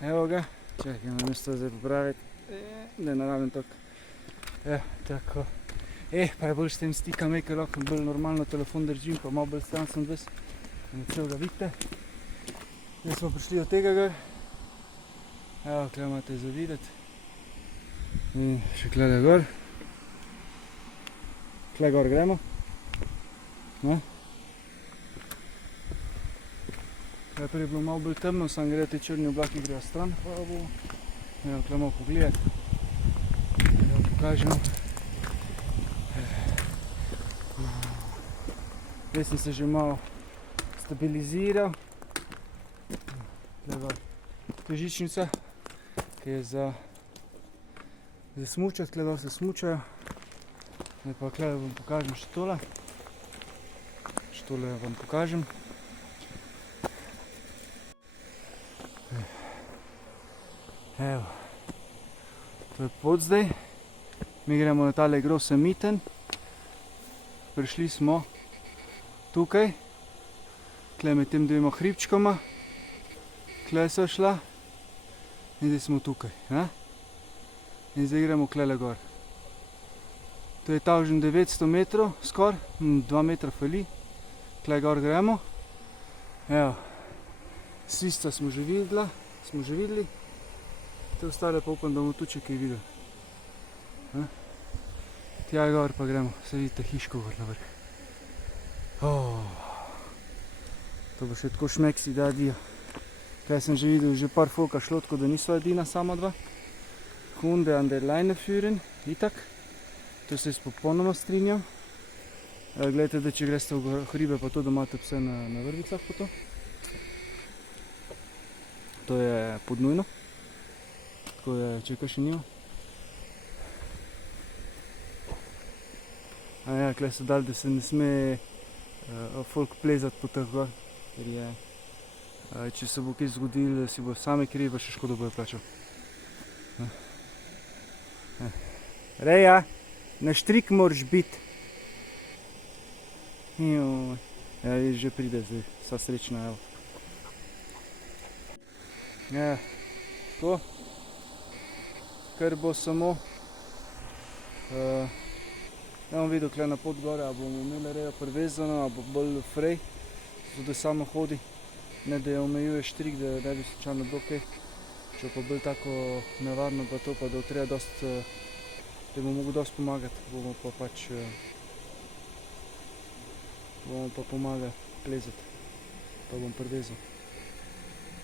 Evo ga, čakaj, imam isto zdaj popraviti, da ne rabim tako. Evo, tako. Pa je bolj s tem stikam, ker lahko bolj normalno telefon držim, pa malo bolj stran sem ves. In cel ga vidite. Zdaj smo prišli od tega gor. Evo, tukaj imate za videti. In še tukaj gor. Tukaj gor gremo. Prej je bilo malo bolj temno, samo gre te črni oblaki grejo stran, hvala Bogu. Evo, tukaj malo pogledati. Da vam pokažemo. Zdaj sem se že malo stabiliziral. Tukaj je žičnica, ki je za smučati, tukaj se smučajo. Zdaj pa tukaj vam pokažem še tole. Še tole vam pokažem. Evo, to je pot zdaj. Mi gremo na tale Große Mitten. Prišli smo tukaj, tukaj med tem dvema hribčkoma. Tukaj so šla in zdaj smo tukaj. In zdaj gremo tukaj gor. To je 1900 metrov, skoraj, 2 metra fali. Tukaj gor gremo. Evo, Svista smo že videli. Te ostale pa upam, da bomo tudi še kaj videli. Tja gor pa gremo, se vidite hiško gor na vrh. To bo še tako šmeksi, da adijo. Tukaj sem že videl, že par folka šlo, tako da niso edina sama dva. Hunde an der Leine führen, itak. To se jaz popolnoma strinjam. Gledajte, da če greste v hribe, pa to, da imate pse na vrvicah po to. To je podnujno. Tako da, če kaj še nima. Tukaj so dali, da se ne sme folk plezati po teh gor, ker je, če se bo kaj zgodilo, da si bo sami krivi, pa še škodo bojo plačal. Reja, na štrik moraš biti. Že pride zdaj, vsa srečna, evo. To. Ker bo samo, ne bom videl tukaj na pot gore, a bomo imeli rejo privezano, a bo bolj frej, zato da samo hodi, ne da jo omejuje štrik, da ne bi slučajno bilo kaj. Če pa bolj tako nevarno pa to, pa da treba dosti, da bo mogel dosti pomagati, bomo pa pomagali plezati, pa bom privezal.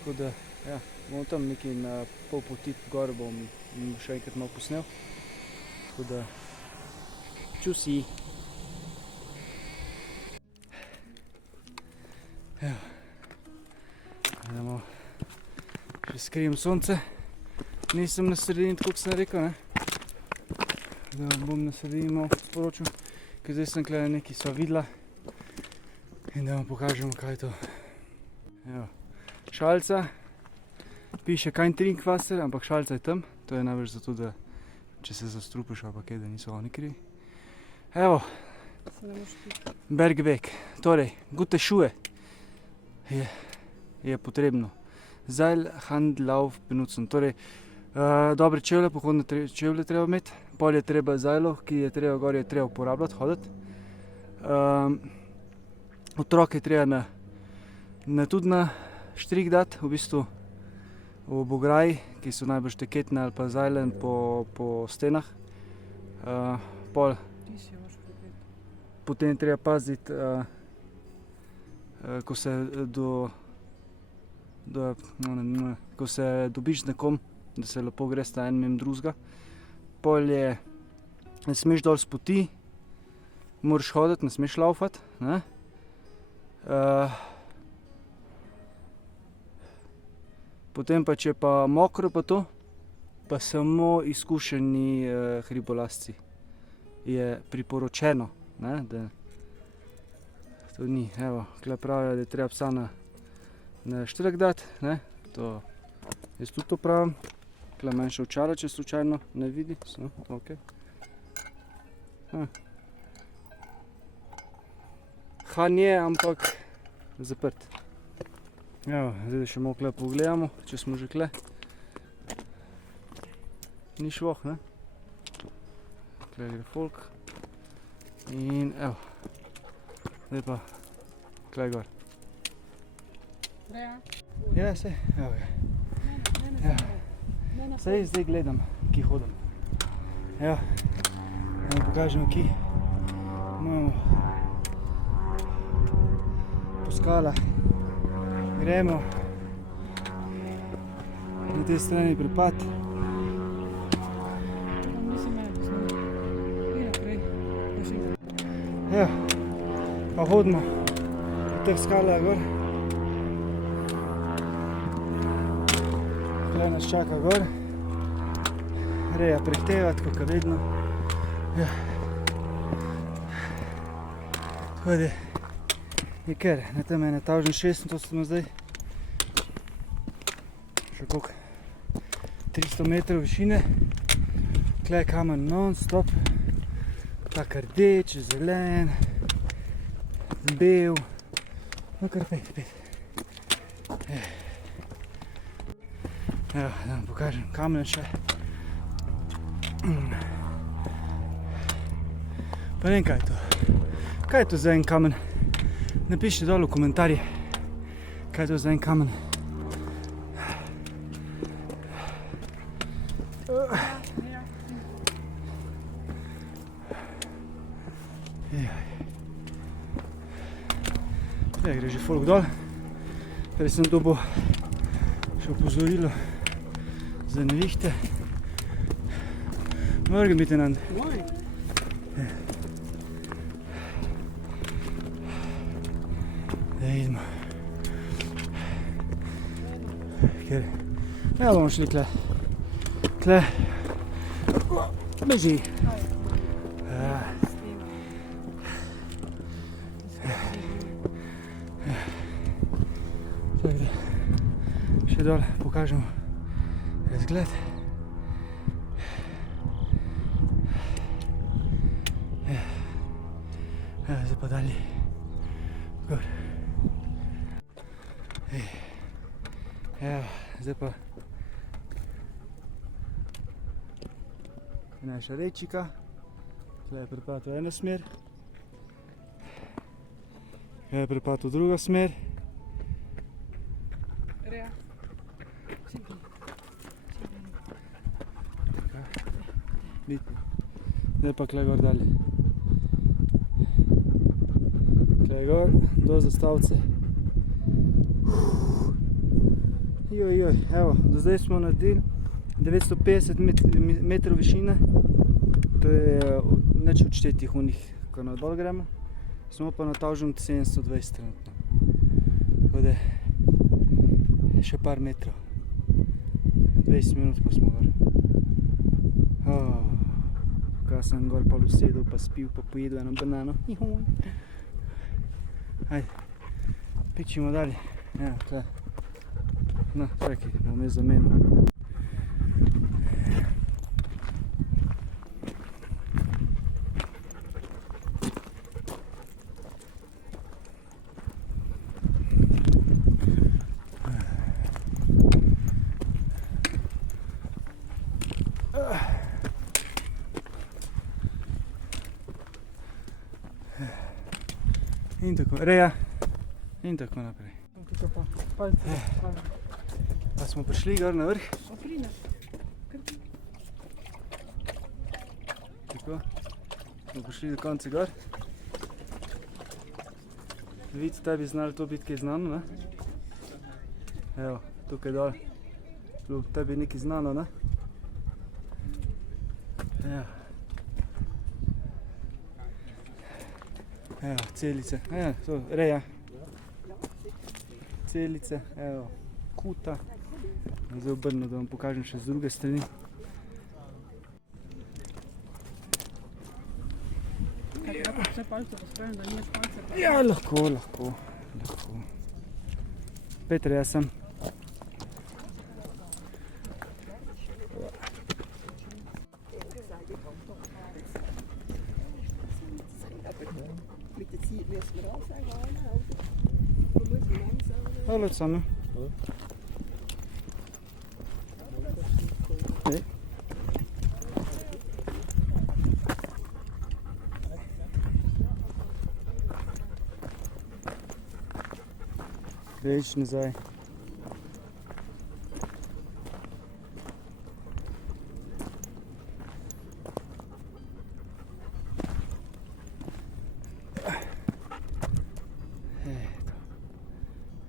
Tako da, bomo tam nekaj na pol poti gor, bom še enkrat malo posnel. Tako da, čusi! Evo, še skrijem sonce. Nisem na sredini, tako kot sem rekel, da bom na sredini malo sporočil, ker zdaj sem tukaj nekaj sva videla in da vam pokažemo, kaj je to. Evo, šalica. Piše kein Trinkwasser, ampak šalica je tam. To je največ zato, da če se zastrupiš ali pa kaj, da niso oni krivi. Evo, Bergweg. Torej, gute Schuhe je potrebno. Seil, Handlauf benutzen. Torej, dobre čevlje, pohodne čevlje treba imeti. Pol je treba zajlo, ki je treba gor, je treba uporabljati, hoditi. Otroke je treba tudi na štrik dati, v bistvu v bograji, ki so najbolj teketne ali pa zajlen po stenah. Potem je treba paziti, ko se dobiš z nekom, da se lepo gresta en mimo drugega. Pol je, ne smeš dol s poti, moraš hoditi, ne smeš laufati. Potem pa, če pa mokro pa to, pa samo izkušeni hribolazci je priporočeno, da to ni. Evo, tukaj pravijo, da je treba psa na štrak dati, to jaz tudi to pravim. Tukaj manj še očala, če slučajno ne vidi, ok. Han je, ampak zaprt. Evo, zdaj še malo tukaj pogledamo, če smo že tukaj. Ni švoh, ne? Tukaj gre folk. In evo. Zdaj pa tukaj gor. Ja, sej, evo ga. Sej zdaj gledam, ki hodim. Evo, da vam pokažem, ki imamo po skalah. Gremo na tej strani prepad. Evo, pa hodimo po teh skalah gor. Tukaj nas čaka gor. Reja prehtevat, kakor vedno. Ja. Tako da je kar, na tem 1600 smo zdaj. Še koliko? 300 metrov višine. Tukaj je kamen non-stop. Tak rdeč, zelen, bel. No kar pet. Evo, da vam pokažem kamen še. Pa ne vem, kaj je to. Kaj je to za en kamen? Napišite dol v komentarje, kaj je to za en kamen. Ja, gre že folk dol. Prej sem dobil še opozorilo za nevihte. Morgen miteinander. Moin. Da idemo. Kjer? Ja, bomo šli tle. Beži. Tako da še dol pokažemo razgled. Zdaj pa dalje gor. Evo, zdaj pa naša rečika. Tukaj je prepad v eno smer. Tukaj je prepad v drugo smer. Zdaj pa tukaj gor dalje. Tukaj gor, do zastavice. Joj, evo, do zdaj smo naredili 950 metrov višine. To je neč odštetih unih, ko na dol gremo. Smo pa na Taužem 720 trenutno. Tako da še par metrov. 20 minut pa smo gor. Kaj sem gor pol usedel, pa spil, pa pojedel eno banano. Ajde, pičimo dalje. Evo, tle. No, čakaj, bom jaz zamenil. In tako, reja. In tako naprej. Tukaj pa palce. Pa smo prišli gor na vrh. Tako, smo prišli do konca gor. Vidite, tebi znali to biti kaj znano, ne? Evo, tukaj dol. Tebi je nekaj znano, ne? Evo. Evo, celice, evo, to, reja. Celice, evo, kuta. Zdaj obrno, da vam pokažem še z druge strani. Lahko vse palce pospravim, da nije palce? Ja, lahko. Peter, jaz sem. Hallo zusammen. Hey. Več nazaj.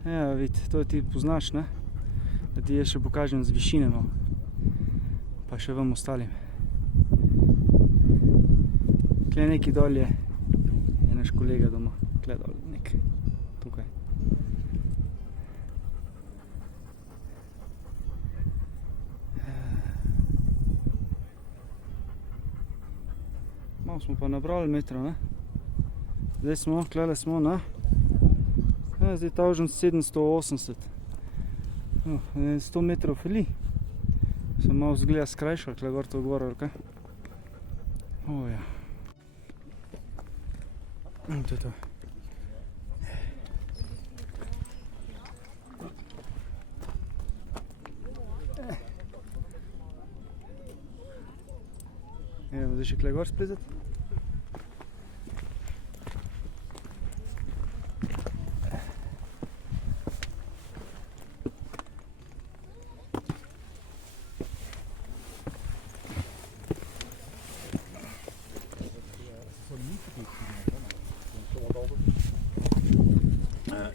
Evo, vid, to ti poznaš, ne? Da ti jaz še pokažem z višine malo. Pa še vam ostalim. Tle neki dol je naš kolega doma. Tle dol nek. Tukaj. Malo smo pa nabrali metrov, ne? Zdaj smo, tlele smo na zdaj 1780. 100 metrov feli. Sem malo zgleda skrajšal, tle gor to gor, ali kaj? O, ja. To je to. Evo, zdaj še tle gor splezati.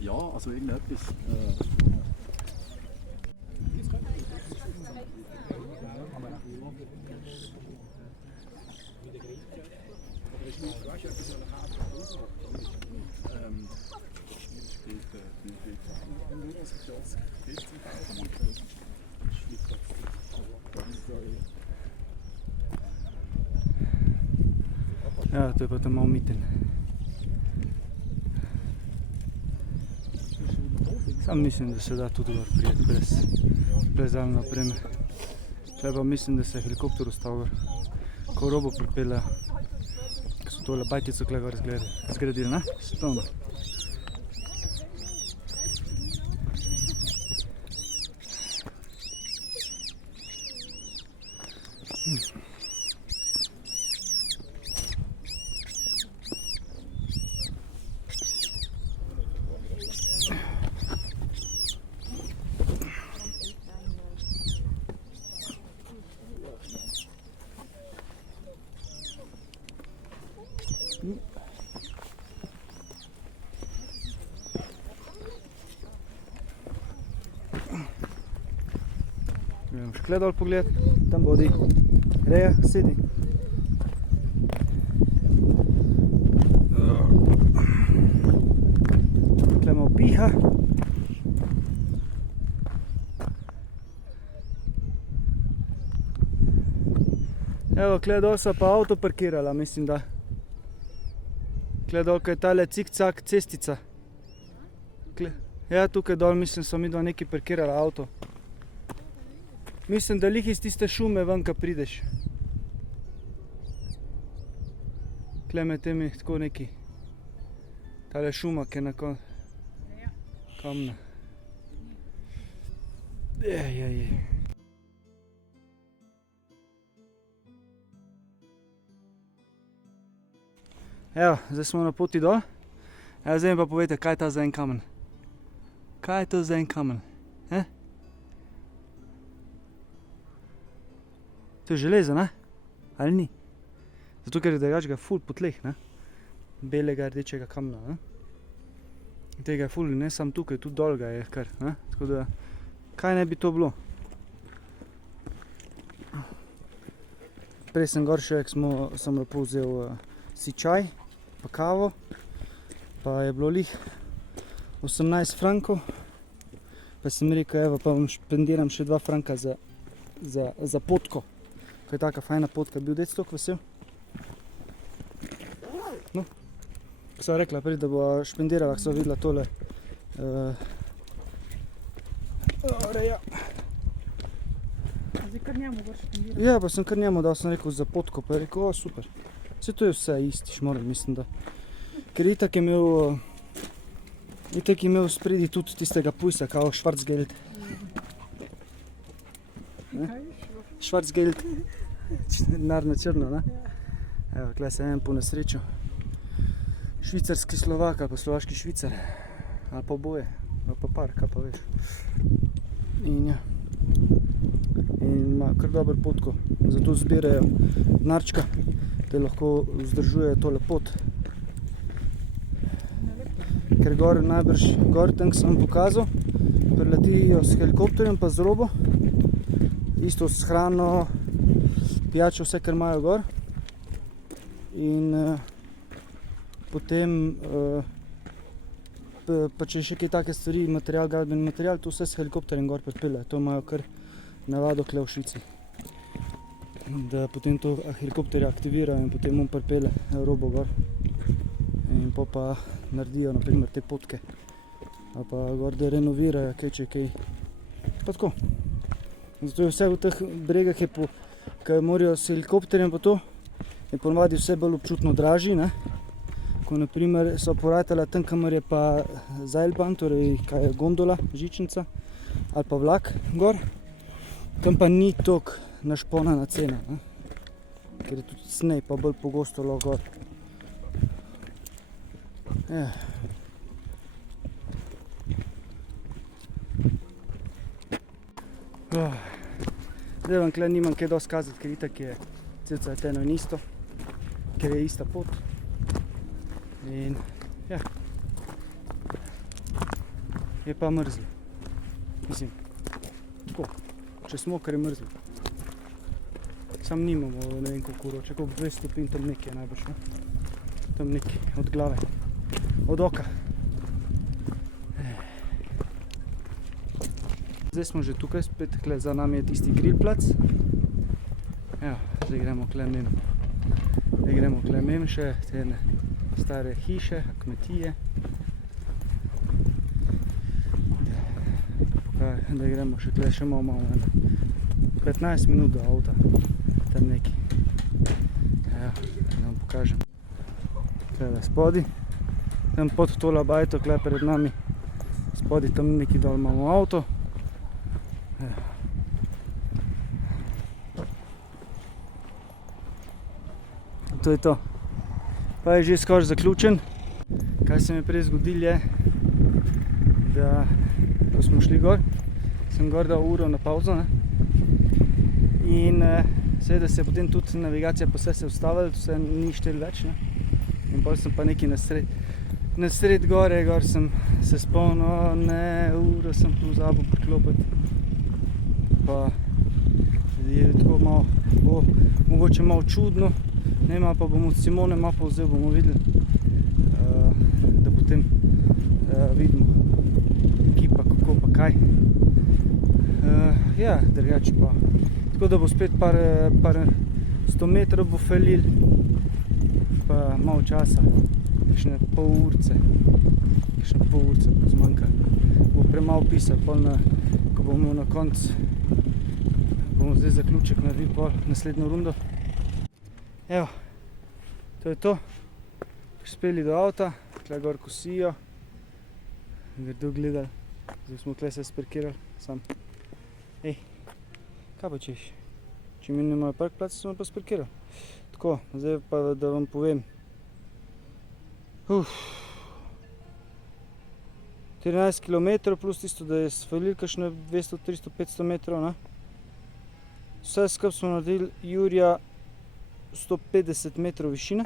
Ja, also irgendetwas. Ja, to je pa tam malo miten. Sam mislim, da se da tudi gor prijeti brez plezalne opreme. Tle pa mislim, da se je helikopter ustal gor, ko robo pripeljajo. Ko so tole bajtico tle gor zgradili, ne? Svetovno. Gremo še kle dol pogled, tam bodi Reja, sedi. Kle malo piha. Evo, kle dol so pa avto parkirala, mislim da. Kle dol, ko je tale cik-cak cestica. Ja, tukaj dol, mislim, so midva neki parkirala avto. Mislim, da lih iz tiste šume ven, ko prideš. Tle med temi tako neki. Tale šuma, ki je na kamna. Evo, zdaj smo na poti dol. Evo, zdaj mi pa povejte, kaj je ta za en kamen? Kaj je to za en kamen? To je železo, ne? Ali ni? Zato, ker je drugače ga ful po tleh, ne? Belega, rdečega kamna, ne? Tega je ful, ne samo tukaj, tudi dol ga je kar, ne? Tako da, kaj ne bi to bilo? Prej sem gor še, sem lepo vzel si čaj, pa kavo, pa je bilo lih 18 frankov, pa sem rekel, evo, pa vam špendiram še 2 franka za potko. Ko je taka fajna potka, bil dec toliko vesel. No, ko sem rekla prej, da bo špendirala, ko sem videla tole Reja. Zdaj kar njemu gor špendirala. Ja, pa sem kar njemu dal, sem rekel za potko, pa je rekel, o, super. Vse to je vse isti šmorn, mislim, da. Ker itak je imel spredi tudi tistega pujsa, kao Schwarzgeld. Schwarzgeld. Denar na črno, ne? Evo, tle se en po nesrečo. Švicarski Slovak ali pa slovaški Švicar. Ali pa oboje. pa parka, pa veš. In ja. In ima kar dober potko, zato zbirajo narčka, da lahko vzdržujejo tole pot. Ker gor najbrž, tam sem pokazal, priletijo s helikopterjem pa z robo, isto s hrano, pijačo, vse kar imajo gor. In potem pa če še kaj take stvari, material, gradbeni material, to vse s helikopterjem gor pripelje. To imajo kar navado kle v Švici. Da potem to helikopterja aktivirajo in potem on pripelje robo gor. In pa naredijo na primer te potke. Ali pa gor, da renovirajo kaj, če kaj. Pa tako. Zato je vse v teh bregah, ki morajo s helikopterjem pa to, je ponavadi vse bolj občutno dražji, ne. Ko na primer so poratala tam, kamor je pa Seilbahn, torej kaj je gondola, žičnica, ali pa vlak gor, tam pa ni toliko našponana cena, ne. Ker je tudi snej pa bolj pogosto lahko gor. Ja. Zdaj vam tukaj nimam kaj dosti kazati, ker itak je cel cajt eno in isto, ker je ista pot. In ja, je pa mrzlo. Mislim, tako, če smo, ker je mrzlo. Sam nimamo, ne vem koliko uro, če koliko 200 stopinj, tam nekaj je najbolj, ne? Tam nekaj, od glave, od oka. Zdaj smo že tukaj spet, tukaj za nami je tisti grillplac. Evo, zdaj gremo tukaj mimo. Zdaj gremo tukaj mimo še te stare hiše, kmetije. Da gremo še tukaj, še malo 15 minut do avta, tam nekaj. Evo, da vam pokažem. Tukaj spodi, tam pod tole bajto, tukaj pred nami, spodi tam nekaj dol imamo avto. To je to. Pa je že skoraj zaključen. Kaj se mi prej zgodilo je, da ko smo šli gor, sem gor dal uro na pauzo, ne? In seveda se je potem tudi navigacija po vse se ustavila, vse ni štel več, ne? In potem sem pa nekaj na sred gore, gor sem se spomnil, ne, uro sem tu zabil priklopiti. Pa je tako malo, mogoče malo čudno, ne, malo pa bomo od Simone mapo vzel, bomo videli, da potem vidimo, ki pa kako pa kaj. Ja, drugače pa, tako da bo spet par 100 metrov bo falil, pa malo časa, kakšne pol urce bo zmanjka. Bo premalo pisal, ko bomo na koncu, bomo zdaj zaključek naredili pol naslednjo rundo. Evo, to je to. Prispeli do avta, tukaj gor kosijo, grdo gledali, zdaj smo tukaj se sparkirali, sam. Ej, kaj pa češ? Če mi nemajo parkplaca, smo pa sparkirali. Tako, zdaj pa da vam povem. 14 km plus tisto, da je sfalil kakšne 200, 300, 500 metrov, ne? Vse skupaj smo naredili Jurija 150 metrov višine.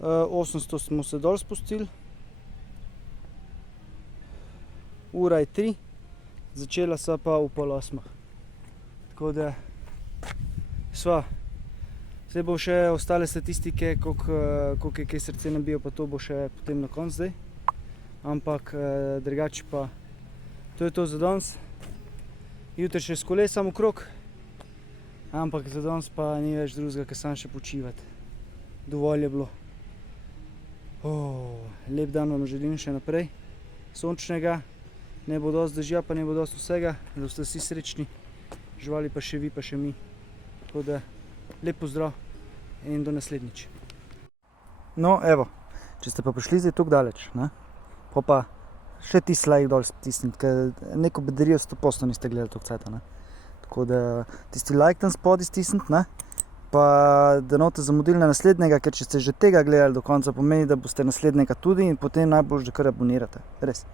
800 smo se dol spustili. Ura je 3, začela sva pa v pol 8. Tako da sva. Zdaj bo še ostale statistike, koliko je kaj srce nabija, pa to bo še potem na koncu zdaj. Ampak drugače pa, to je to za danes. Jutri še s kolesom okrog, ampak za danes pa ni več drugega, ker sam še počivati. Dovolj je bilo. Lep dan vam želim še naprej, sončnega, ne bo dosti dežja, pa ne bo dosti vsega, da ste vsi srečni, živali pa še vi, pa še mi. Tako da, lep pozdrav in do naslednjič. No, evo, če ste pa prišli zdaj toliko daleč, ne, pa še tisti like dol stisniti, ker neko bedarijo 100% niste gledali toliko cajta, ne. Tako da, tisti like tam spodaj stisniti, ne, pa da note zamudili na naslednjega, ker če ste že tega gledali do konca, pomeni, da boste naslednjega tudi in potem najbolj, da kar abonirate. Res.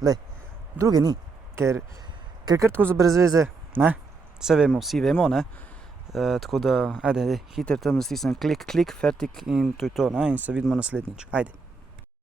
Lej, druge ni, ker kar tako za brez veze, ne? Vse vemo, vsi vemo, ne? Tako da, ajde, hiter tam stisnem klik, fertik in to je to, ne? In se vidimo naslednjič. Ajde.